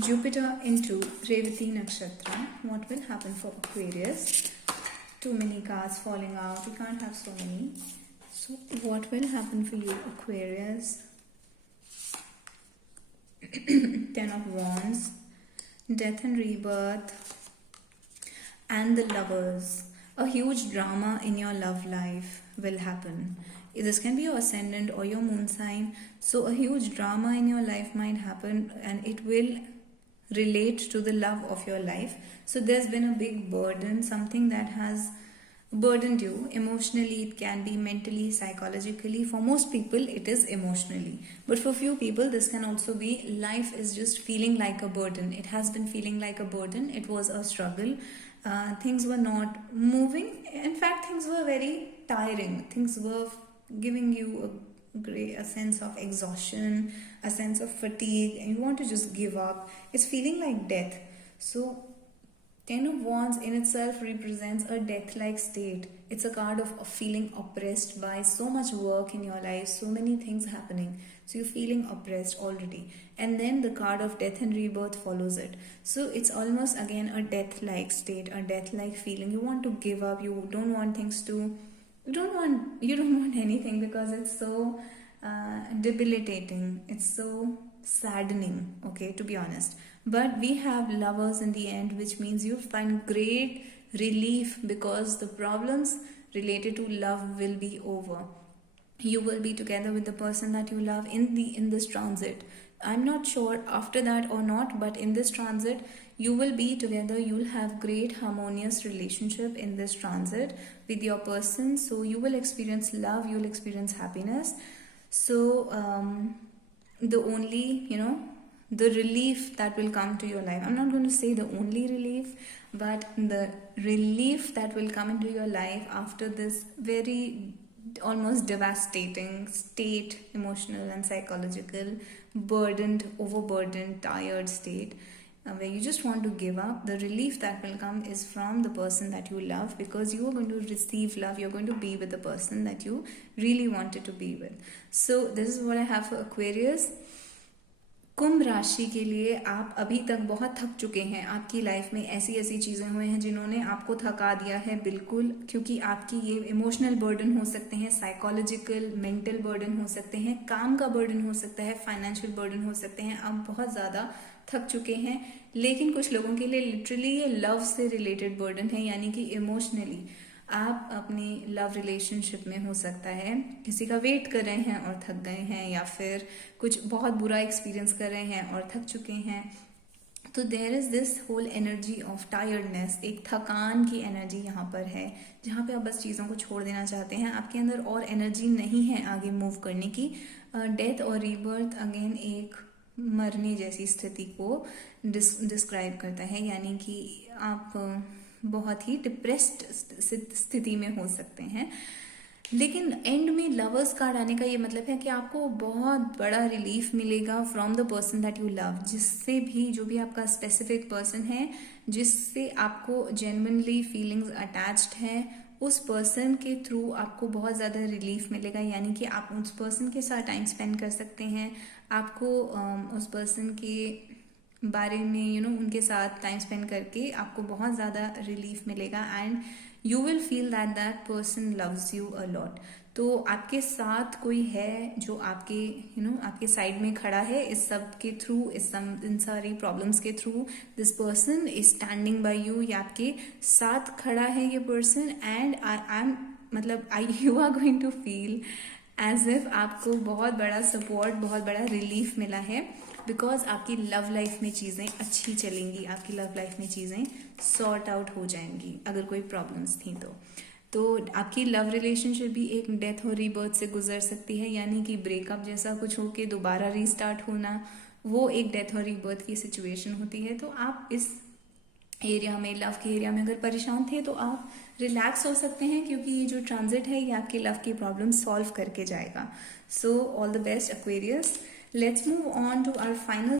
Jupiter into Revati Nakshatra. What will happen for Aquarius? Too many cards falling out. We can't have so many. So, what will happen for you, Aquarius? Ten of Wands, Death and Rebirth, and the Lovers. A huge drama in your love life will happen. This can be your ascendant or your moon sign. So a huge drama in your life might happen, and it will relate to the love of your life. So there's been a big burden, something that has burdened you emotionally. It can be mentally, psychologically. For most people it is emotionally, but for few people this can also be life is just feeling like a burden. It has been feeling like a burden. It was a struggle. Things were not moving. In fact, things were very tiring. Things were giving you a sense of exhaustion, a sense of fatigue, and you want to just give up. It's feeling like death. So Ten of Wands in itself represents a death-like state. It's a card of feeling oppressed by so much work in your life, so many things happening. So you're feeling oppressed already. And then the card of death and rebirth follows it. So it's almost again a death-like state, a death-like feeling. You want to give up. You don't want things to... You don't want anything because it's so debilitating. It's so saddening, okay, to be honest. But we have Lovers in the end, which means you find great relief because the problems related to love will be over. You will be together with the person that you love in this transit. I'm not sure after that or not, but in this transit you will be together. You'll have great harmonious relationship in this transit with your person. So you will experience love, you'll experience happiness. So the only, the relief that will come to your life, I'm not going to say the only relief, but the relief that will come into your life after this very almost devastating state, emotional and psychological, burdened, overburdened, tired state, where you just want to give up. The relief that will come is from the person that you love, because you are going to receive love. You're going to be with the person that you really wanted to be with. So this is what I have for Aquarius. कुंभ राशि के लिए आप अभी तक बहुत थक चुके हैं. आपकी लाइफ में ऐसी ऐसी चीज़ें हुए हैं जिन्होंने आपको थका दिया है बिल्कुल, क्योंकि आपकी ये इमोशनल बर्डन हो सकते हैं, साइकोलॉजिकल मेंटल बर्डन हो सकते हैं, काम का बर्डन हो सकता है, फाइनेंशियल बर्डन हो सकते हैं. आप बहुत ज़्यादा थक चुके हैं. लेकिन कुछ लोगों के लिए लिटरली ये लव से रिलेटेड बर्डन है, यानी कि इमोशनली आप अपनी लव रिलेशनशिप में हो सकता है किसी का वेट कर रहे हैं और थक गए हैं, या फिर कुछ बहुत बुरा एक्सपीरियंस कर रहे हैं और थक चुके हैं. तो there is this whole energy of tiredness, एक थकान की एनर्जी यहाँ पर है, जहाँ पे आप बस चीज़ों को छोड़ देना चाहते हैं. आपके अंदर और एनर्जी नहीं है आगे मूव करने की. डेथ और रीबर्थ अगेन एक मरने जैसी स्थिति को डिस्क्राइब करता है, यानी कि आप बहुत ही डिप्रेस्ड स्थिति में हो सकते हैं. लेकिन एंड में लवर्स कार्ड आने का ये मतलब है कि आपको बहुत बड़ा रिलीफ मिलेगा from the person that you love. जिससे भी, जो भी आपका स्पेसिफिक पर्सन है जिससे आपको जेन्युइनली फीलिंग्स अटैच्ड हैं, उस पर्सन के थ्रू आपको बहुत ज़्यादा रिलीफ मिलेगा. यानी कि आप उस पर्सन के साथ टाइम स्पेंड कर सकते हैं. आपको उस पर्सन के बारे में उनके साथ टाइम स्पेंड करके आपको बहुत ज़्यादा रिलीफ मिलेगा, and you will feel that that person loves you a lot. तो आपके साथ कोई है जो आपके आपके साइड में खड़ा है इस सब के थ्रू, इन सारी प्रॉब्लम्स के through. This person is standing by you, या आपके साथ खड़ा है ये person, and you are going to feel as if आपको बहुत बड़ा सपोर्ट, बहुत बड़ा रिलीफ मिला है, बिकॉज आपकी लव लाइफ में चीज़ें अच्छी चलेंगी. आपकी लव लाइफ में चीज़ें सॉर्ट आउट हो जाएंगी अगर कोई प्रॉब्लम्स थी तो आपकी लव रिलेशनशिप भी एक डेथ और रीबर्थ से गुजर सकती है, यानी कि ब्रेकअप जैसा कुछ होके दोबारा रीस्टार्ट होना, वो एक डेथ और रीबर्थ की सिचुएशन होती है. तो आप इस एरिया में, लव के एरिया में अगर परेशान थे तो आप रिलैक्स हो सकते हैं, क्योंकि ये जो ट्रांजिट है ये आपकी लव की प्रॉब्लम सॉल्व करके जाएगा. So all the best Aquarius. Let's move on to our final